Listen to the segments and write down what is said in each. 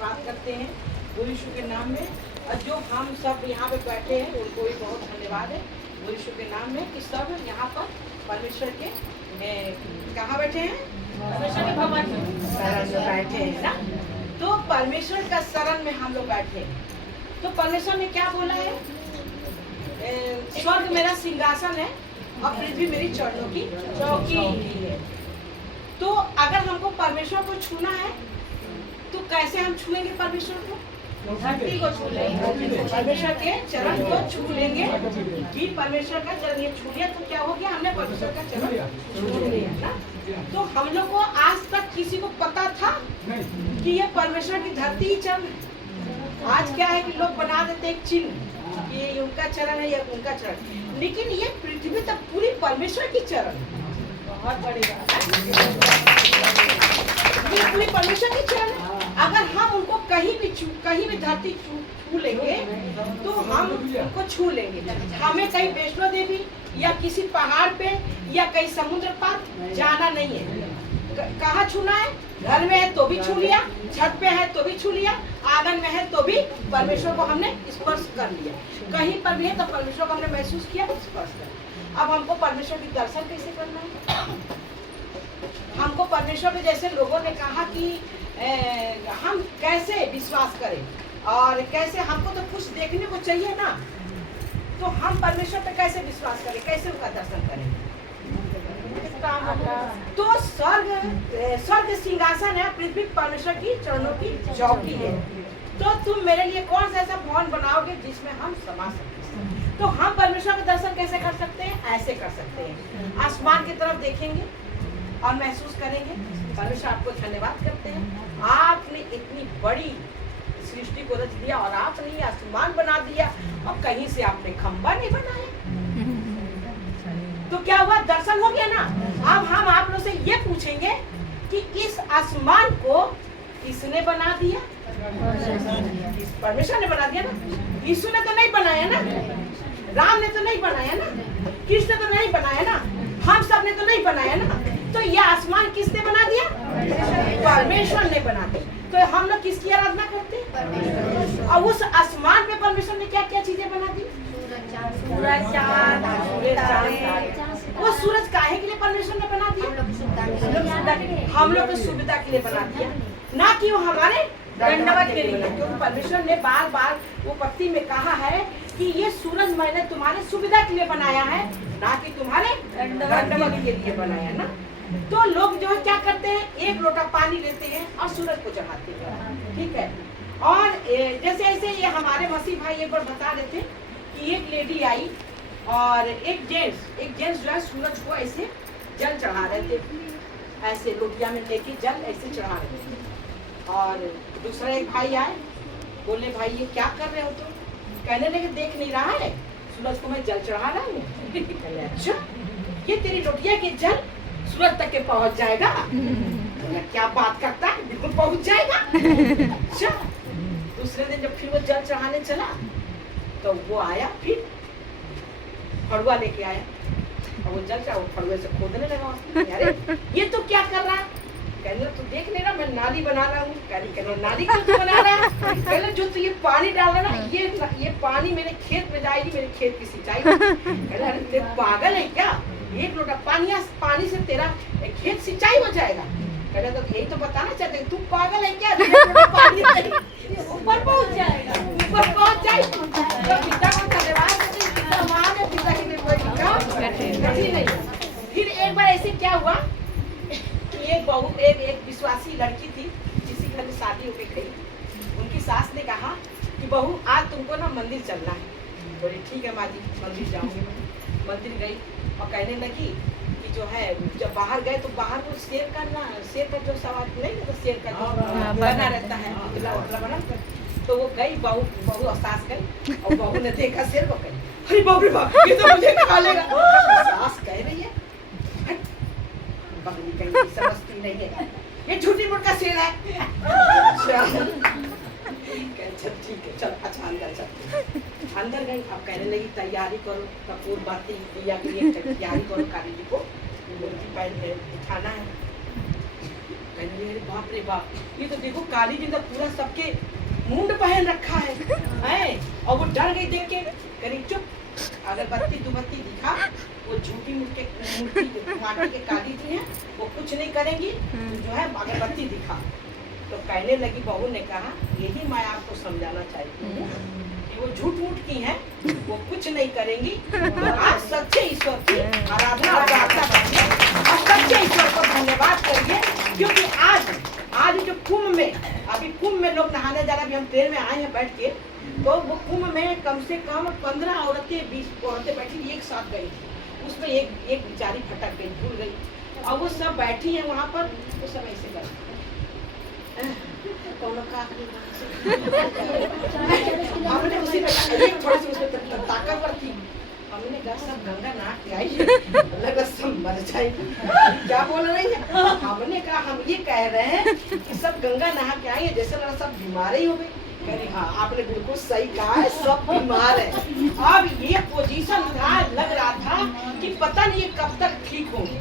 धन्यवाद करते हैं गुरु यीशु के नाम में। और जो हम सब यहाँ पे बैठे हैं उनको भी बहुत धन्यवाद है गुरु यीशु के नाम में कि सब यहाँ पर परमेश्वर के कहाँ बैठे हैं, परमेश्वर के भवन शरण में बैठे हैं ना। तो परमेश्वर का शरण में हम लोग बैठे हैं। तो परमेश्वर ने क्या बोला है, स्वर्ग मेरा सिंहासन है और पृथ्वी मेरी चरणों की चौकी है। तो अगर हमको परमेश्वर को छूना है तो कैसे हम छुएंगे परमेश्वर को, धरती को छू लेंगे, परमेश्वर के चरण को छू लेंगे कि परमेश्वर का चरण ये छू लिया तो क्या हो गया, हमने परमेश्वर का चरण छू लिया ना। तो हम लोग को आज तक किसी को पता था कि ये परमेश्वर की धरती ही चरण है। आज क्या है कि लोग बना देते एक चिन्ह, ये उनका चरण है, ये उनका चरण, लेकिन ये पृथ्वी तक पूरी परमेश्वर की चरण है। बहुत बड़ी बात है, ये पूरी परमेश्वर की चरण है। अगर हम उनको कहीं भी धरती छू लेंगे तो हम उनको छू लेंगे। हमें कहीं वैष्णो देवी या किसी पहाड़ पे या कहीं समुद्र पर जाना नहीं है। कहाँ छूना है, घर में है तो भी छू लिया, छत पे है तो भी छू लिया, आंगन में है तो भी परमेश्वर को हमने स्पर्श कर लिया। कहीं पर भी है तो परमेश्वर को हमने महसूस किया, स्पर्श कर। अब हमको परमेश्वर की दर्शन कैसे करना है, हमको परमेश्वर के जैसे लोगों ने कहा कि हम कैसे विश्वास करें और कैसे, हमको तो कुछ देखने को चाहिए ना। तो हम परमेश्वर पे कैसे विश्वास करें, कैसे उनका दर्शन करें। तो स्वर्ग सिंहासन है, पृथ्वी परमेश्वर की चरणों की चौकी है। तो तुम मेरे लिए कौन सा ऐसा भवन बनाओगे जिसमें हम समा सकते। तो हम परमेश्वर का दर्शन कैसे कर सकते हैं, ऐसे कर सकते हैं, आसमान की तरफ देखेंगे और महसूस करेंगे परमेश्वर आपको धन्यवाद करते हैं, आपने इतनी बड़ी सृष्टि को रच दिया और आपने आसमान बना दिया और कहीं से आपने खंबा नहीं बनाया। तो क्या हुआ, दर्शन हो गया ना। अब हम आप लोग से ये पूछेंगे कि इस आसमान को किसने बना दिया, परमेश्वर ने बना दिया ना। यीशु ने तो नहीं बनाया ना, राम ने तो नहीं बनाया ना, कृष्ण ने तो नहीं बनाया ना, हम सब ने तो नहीं बनाया ना। तो ये आसमान किसने बना दिया, परमेश्वर ने बना दिया। तो हम लोग किसकी आराधना करते हैं, और उस आसमान पे परमेश्वर ने क्या क्या चीजें बना दी, सूरज चांद। वो सूरज काहे के लिए परमेश्वर ने बना दिया, हम लोग की सुविधा के लिए बना दिया, ना कि वो हमारे दंडवत के लिए। क्योंकि परमेश्वर ने बार बार वो पत्ती में कहा है कि ये सूरज मैंने तुम्हारे सुविधा के लिए बनाया है, ना कि तुम्हारे दंडवत के लिए बनाया ना। तो लोग जो है क्या करते हैं, एक लोटा पानी लेते हैं और सूरज को चढ़ाते हैं, ठीक है। और जैसे ऐसे ये हमारे मसीह भाई एक बार बता रहे थे कि एक लेडी आई और एक जेंट्स जो है सूरज को ऐसे जल चढ़ा रहे थे, ऐसे लोटिया में लेके जल ऐसे चढ़ा रहे थे। और दूसरा एक भाई आए, बोले भाई ये क्या कर रहे हो तुम, कहने लगे देख नहीं रहा है सूरज को मैं जल चढ़ा रहा हूँ। अच्छा, ये तेरी लोटिया के जल सूरज तक के पहुंच जाएगा, क्या बात करता है, बिल्कुल पहुंच जाएगा। अच्छा, दूसरे दिन जब फिर वो जल चढ़ाने चला तो वो आया, फिर फड़ुआ लेके आया और वो जल चढ़ा, फड़ुए से खोदने लगा। अरे ये तो क्या कर रहा है, कहने तो देख नहीं रहा मैं नाली बना रहा हूँ। कहने नाली क्यों बना रहा है, कहने जो तो ये पानी डाल रहा ना, ये पानी मेरे खेत में जाएगी, मेरे खेत की सिंचाई। कहने अरे तेरे पागल है क्या, एक लोटा पानी से तेरा खेत सिंचाई हो जाएगा। कहने तो यही तो बताना चाहते, तू पागल है क्या, पानी ऊपर पहुँच जाएगा, ऊपर पहुँच जाएगा। तो पिता को धन्यवाद करते हैं, पिता महान है, पिता के लिए कोई कठिन नहीं। फिर एक बार ऐसे क्या हुआ, एक विश्वासी लड़की थी जिसकी घर में शादी होके गई। उनकी सास ने कहा कि बहू आज तुमको ना मंदिर चलना है। बोली ठीक है माँ जी, मंदिर जाऊंगी। मंदिर गई और कहने लगी कि जो है जब बाहर गए तो बाहर वो शेर का जो सवाल नहीं, तो शेर का जो बना रहता है पुतला बना, तो वो गई बहू सास गई और बहू ने देखा शेर को, कही अरे बाप रे बाप ये तो मुझे खा लेगा। सास कह रही है बकरी कहीं समझती नहीं है, ये झूठी मुठ का शेर है। ठीक है चल, अच्छा अंदर चल। अंदर गई, अब कहने लगी तैयारी करो, कपूर बाती दिया की तैयारी करो, काली जी को उठाना है। कहने लगे अरे बाप रे बाप, ये तो देखो काली जी ने पूरा सबके मुंड पहन रखा है। और वो डर गई देख के, करी चुप, अगरबत्ती दुबत्ती दिखा, वो झूठी मूर्ति माटी के काली जी हैं, वो कुछ नहीं करेंगी, जो है अगरबत्ती दिखा। तो कहने लगी, बहू ने कहा यही मैं आपको समझाना चाहती हूँ कि वो झूठ मूठ की हैं, वो कुछ नहीं करेंगी। तो आज सच्चे ईश्वर की आराधना और प्रार्थना करिए और सच्चे ईश्वर को धन्यवाद करिए, क्योंकि आज जो कुंभ में, अभी कुंभ में लोग नहाने जा रहे, अभी हम ट्रेन में आए हैं बैठ के, तो वो कुंभ में कम से कम 15 औरतें 20 औरतें बैठी एक साथ गई थी। उसमें एक बेचारी भटक गई, भूल गई, और वो सब बैठी है वहाँ पर। उस समय से कर हमने उसी में थोड़ी सी उसमें ताकतवर थी, हमने कहा सब गंगा नहा के आई है, लगा सब मर जाएगी। क्या बोल रही है? हमने कहा हम ये कह रहे हैं कि सब गंगा नहा के आई है, जैसे लगा सब बीमार ही हो गई। कह रही हाँ आपने बिल्कुल सही कहा है, सब बीमार है। अब ये पोजीशन था, लग रहा था कि पता नहीं कब तक ठीक होगी,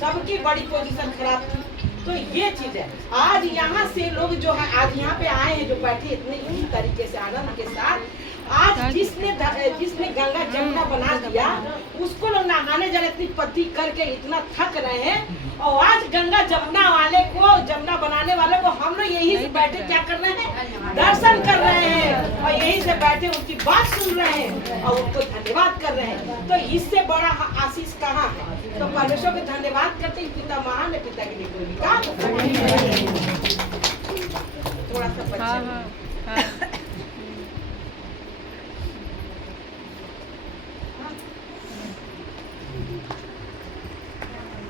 सबकी बड़ी पोजीशन खराब थी। तो ये चीज है, आज यहाँ से लोग जो है आज यहाँ पे आए हैं, जो बैठे इतने इसी तरीके से आनंद के साथ, आज जिसने गंगा जमुना बना दिया, उसको लोग नहाने जाने इतनी पति करके इतना थक रहे हैं, और आज गंगा जमुना वाले को, जमुना बनाने वाले को हम लोग यही से बैठे क्या कर रहे हैं, दर्शन कर रहे हैं, और यही से बैठे उनकी बात सुन रहे हैं और उनको धन्यवाद कर रहे हैं। तो इससे बड़ा आशीष कहाँ है? तो परमेश्वर को धन्यवाद करते ही पिता महान है, पिता के लिए कोई विकार थोड़ा सा बच्चा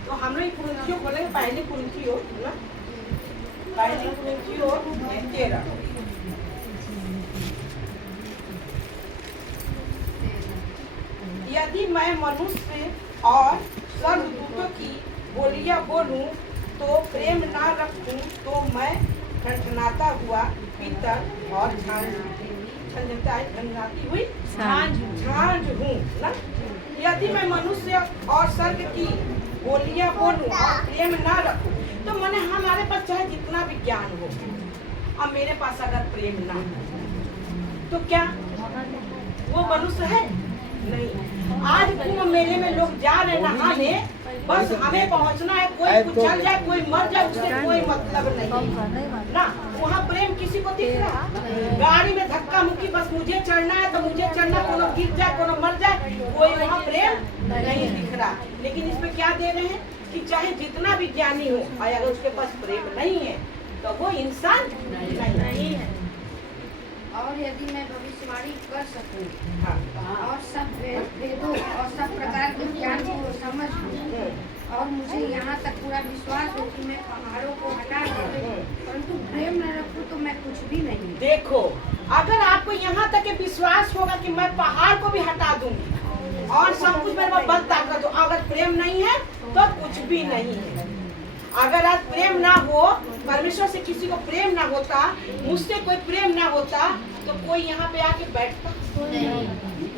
तो हम लोग कुरिन्थियों बोलेंगे, पहली कुरिन्थियों ना, पहली कुरिन्थियों 13। यदि मैं मनुष्य और स्वर्गदूतों की बोलियां बोलूं तो प्रेम ना रखूं तो मैं ठनठनाता हुआ पीतल और झंझनाती हुई झांझ हूँ ना। यदि मैं मनुष्य और स्वर्ग की बोलियां बोलूं और प्रेम ना रखूं, तो मैंने हमारे पास चाहे जितना भी ज्ञान हो, और मेरे पास अगर प्रेम ना हो तो क्या वो मनुष्य है? नहीं। आज कुंभ मेले में लोग जा रहे नहाने, बस हमें पहुंचना है, कोई कुचल जाए कोई मर जाए उससे कोई मतलब नहीं ना। वहाँ प्रेम किसी को दिख रहा? गाड़ी में धक्का मुक्की, बस मुझे चढ़ना है तो मुझे चढ़ना, कोनो गिर जाए कोनो मर जाए, कोई वहाँ प्रेम नहीं दिख रहा। लेकिन इसमें क्या दे रहे हैं कि चाहे जितना भी ज्ञानी हो, अगर उसके पास प्रेम नहीं है तो वो इंसान नहीं है। और यदि मैं भविष्यवाणी कर सकूं और सब वेदों और सब प्रकार के ज्ञान को समझ लूं, और मुझे यहाँ तक पूरा विश्वास हो कि मैं पहाड़ों को हटा दूं, परंतु प्रेम न रखूं तो मैं कुछ भी नहीं। देखो, अगर आपको यहाँ तक के विश्वास होगा कि मैं पहाड़ को भी हटा दूंगी और सब कुछ मेरे पास बल ताकत हो, अगर प्रेम नहीं है तो कुछ भी नहीं है। अगर आज प्रेम ना हो, परमेश्वर से किसी को प्रेम ना होता, मुझसे कोई प्रेम ना होता, तो कोई यहाँ पे आके बैठता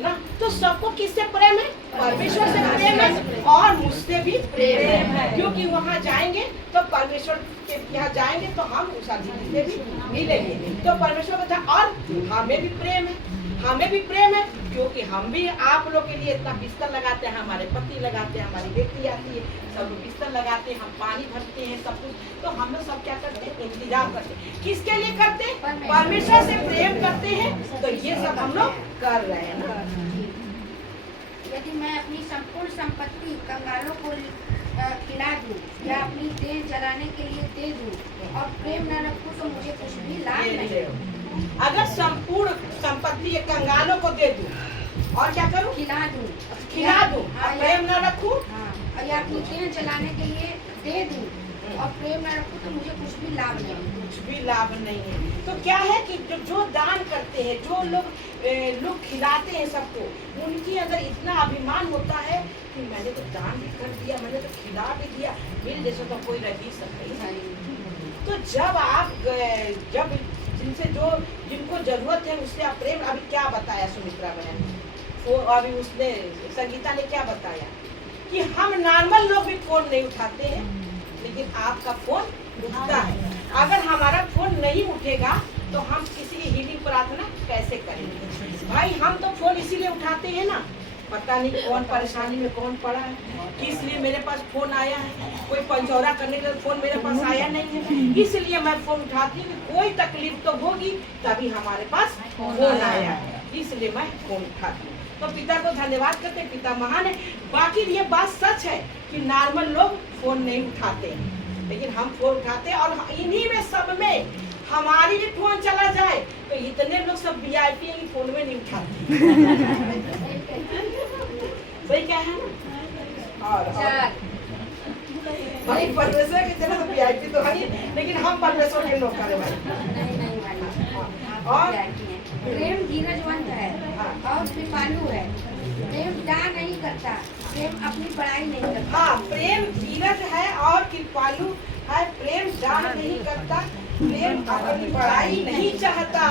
ना। तो सबको किससे प्रेम है? परमेश्वर से प्रेम है, और मुझसे भी प्रेम है, क्योंकि वहाँ जाएंगे तो परमेश्वर के यहाँ जाएंगे तो हम उस आदमी से भी मिलेंगे। तो परमेश्वर का, और हमें भी प्रेम है, हमें भी प्रेम है, क्योंकि हम भी आप लोग के लिए इतना बिस्तर लगाते हैं, हमारे पति लगाते हैं, हमारी बेटी आती है, सब लोग बिस्तर लगाते हैं, हम पानी भरते हैं, सब कुछ। तो हम लोग सब क्या करते हैं? इंतजाम करते हैं। किसके लिए करते हैं? परमेश्वर से प्रेम करते हैं। तो ये सब हम लोग कर रहे हैं ना। यदि मैं अपनी संपूर्ण संपत्ति कंगालों को खिला दूं या अपनी तेल जलाने के लिए दे दूं और प्रेम न रखूं तो मुझे कुछ भी लाभ नहीं। अगर संपूर्ण संपत्ति कंगालों को दे दूं और क्या करूं? खिला दूं और प्रेम न रखूं, या अपनी तेल जलाने के लिए दे दूं और प्रेम न रखूं तो मुझे कुछ भी लाभ नहीं। कुछ भी लाभ नहीं है। तो क्या है कि जो दान करते हैं, जो लोग खिलाते हैं सबको, उनके अंदर इतना अभिमान होता है कि मैंने तो दान भी कर दिया, मैंने तो खिला भी दिया, मेरे जैसा तो कोई रह ही सकता है। तो जब जिनको जरूरत है उससे आप प्रेम, अभी क्या बताया सुमित्रा बहन, वो अभी उसने संगीता ने क्या बताया कि हम नॉर्मल लोग भी फोन नहीं उठाते हैं, लेकिन आपका फोन उठता है। अगर हमारा फोन नहीं उठेगा तो हम किसी की हीलिंग प्रार्थना कैसे करेंगे? भाई हम तो फोन इसीलिए उठाते हैं ना, पता नहीं कौन परेशानी में कौन पड़ा है, किस लिए मेरे पास फोन आया है, कोई पंचौरा करने के लिए फोन मेरे पास आया नहीं है, इसलिए मैं फोन उठाती हूँ कि कोई तकलीफ तो होगी तभी हमारे पास फोन आया है, इसलिए मैं फोन उठाती हूँ। तो पिता को धन्यवाद करते हैं, पिता महान है। बाकी ये बात सच है कि नॉर्मल लोग फोन नहीं उठाते हैं, लेकिन हम फोन उठाते हैं और इन्हीं में सब में हमारी भी फोन चला जाए तो इतने लोग सब VIP हैं कि फोन में नहीं उठाते। सही क्या है ना? और भाई परमेश्वर की तरह तो VIP तो है, लेकिन हम परमेश्वर के लोग करे भाई। और प्रेम धीरजवंत है और कृपालु है, प्रेम डा नहीं करता, प्रेम अपनी बड़ाई नहीं करता। हाँ, प्रेम धीरज है और कृपालु है, प्रेम डाह नहीं करता, प्रेम अपनी बड़ाई नहीं चाहता।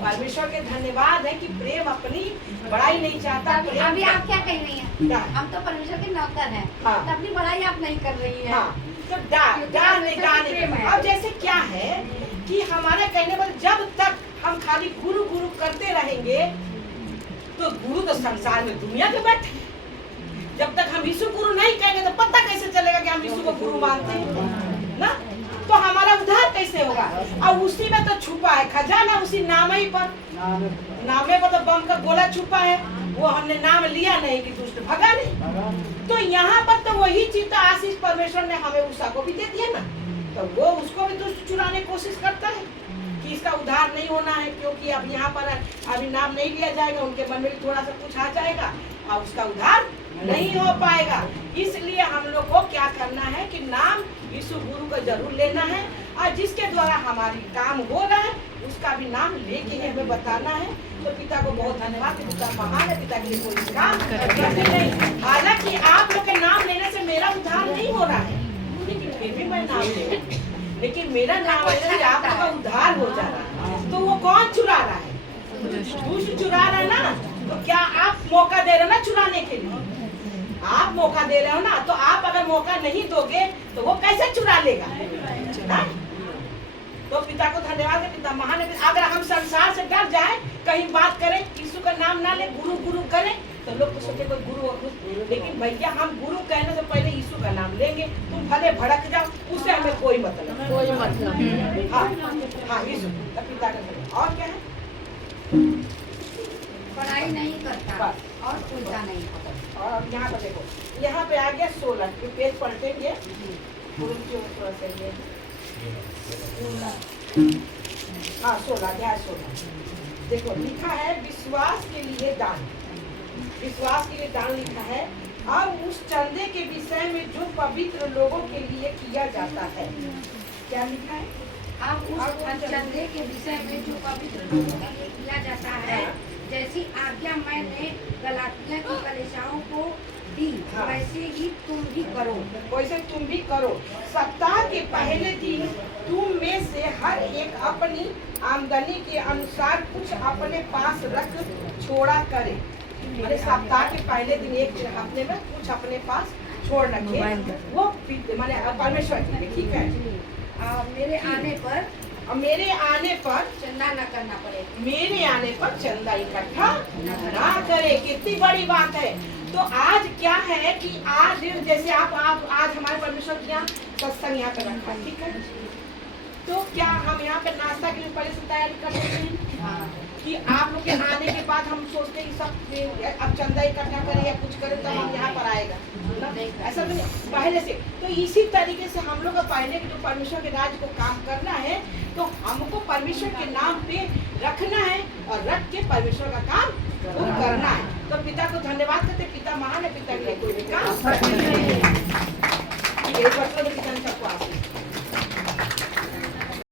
परमेश्वर के धन्यवाद है कि प्रेम अपनी बड़ाई नहीं चाहता। अभी आप क्या कह रही हैं? हम तो परमेश्वर के नौकर हैं, हाँ। तो अपनी बड़ाई आप नहीं कर रही हैं। हाँ, तो डा नहीं। अब जैसे क्या है कि हमारे कहने पर जब तक हम खाली गुरु गुरु करते रहेंगे तो गुरु तो संसार में दुनिया के बैठे, जब तक हम यीशु गुरु नहीं कहेंगे तो पता कैसे चलेगा कि हम यीशु को गुरु मानते हैं ना? तो हमारा उद्धार कैसे होगा? और उसी में तो छुपा है खजाना, उसी नामे पर, नामे पर तो बम का गोला छुपा है, वो हमने नाम लिया नहीं कि दुष्ट भगा नहीं। तो यहाँ पर तो वही चीज तो आशीष परमेश्वर ने हमें उषा को भी दे दिया ना, तो वो उसको भी दुष्ट चुराने की कोशिश करता है कि इसका उद्धार नहीं होना है, क्योंकि अब यहाँ पर अभी नाम नहीं लिया जाएगा, उनके मन में भी थोड़ा सा कुछ आ जाएगा और उसका उद्धार नहीं हो पाएगा। इसलिए हम लोग को क्या करना है कि नाम यीशु गुरु का जरूर लेना है, और जिसके द्वारा हमारी काम हो रहा है उसका भी नाम लेके ही हमें बताना है। तो पिता को बहुत धन्यवाद, पिता महान है, पिता के लिए कोई काम करते नहीं। हालांकि आप लोग के नाम लेने से मेरा उद्धार नहीं हो रहा है, लेकिन फिर भी मैं नाम ले रही हूँ। लेकिन मेरा नाम लेने से आप लोग का उद्धार हो जा रहा है। तो वो कौन चुरा रहा है? दुष्ट चुरा रहा है ना। तो क्या आप मौका दे रहे हो ना चुराने के लिए? आप मौका दे रहे हो ना, तो आप अगर मौका नहीं दोगे तो वो कैसे चुरा लेगा? हाँ? तो पिता को धन्यवाद है, पिता महान है। अगर हम संसार से डर जाए, कहीं बात करें, यीशु का नाम ना ले, गुरु गुरु करें, तो लोग तो सोचे कोई गुरु हो, लेकिन भैया हम गुरु कहने से पहले यीशु का नाम लेंगे। तुम भले भड़क जाओ, उससे हमें कोई मतलब हाँ हाँ, यीशु पिता का धन्यवाद। और क्या है? पढ़ाई नहीं करता और उल्टा नहीं करता। और अब यहाँ पर देखो, यहाँ पे आ गया 16 पेज पलटेंगे, हाँ 16 अध्याय 16 देखो लिखा है विश्वास के लिए दान, विश्वास के लिए दान लिखा है। अब उस चंदे के विषय में जो पवित्र लोगों के लिए किया जाता है, क्या लिखा है? अब उस चंदे के विषय में जो पवित्र लोगों के लिए किया जाता है, जैसी आज्ञा मैंने गलातिया की कलीसियाओं को दी, वैसे ही तुम भी करो। वैसे तुम भी करो। सप्ताह के पहले दिन तुम में से हर एक अपनी आमदनी के अनुसार कुछ अपने पास रख छोड़ा करे। अरे सप्ताह के पहले दिन एक हफ्ते में कुछ अपने पास छोड़ रखे, वो माने परमेश्वर के लिए, ठीक है? मेरे आने पर चंदा न करना पड़े, मेरे आने पर चंदा इकट्ठा ना करे। कितनी बड़ी बात है। तो आज क्या है कि आज जैसे आप आज हमारे परमेश्वर के यहाँ सत्संग यहाँ पे रखा, ठीक है? तो क्या हम यहाँ पे नाश्ता के लिए पहले से तैयारी कर लेते हैं कि आप लोग के आने के बाद हम सोचते हैं कि सब अब चंदा इकट्ठा करें या कुछ करें तो हम यहाँ पर आएगा ना? ऐसा नहीं, पहले से। तो इसी तरीके से हम लोग को पहले के जो परमेश्वर के राज्य को काम करना है, तो हमको परमेश्वर के नाम पे रखना है और रख के परमेश्वर का काम करना है। तो पिता को धन्यवाद करते, पिता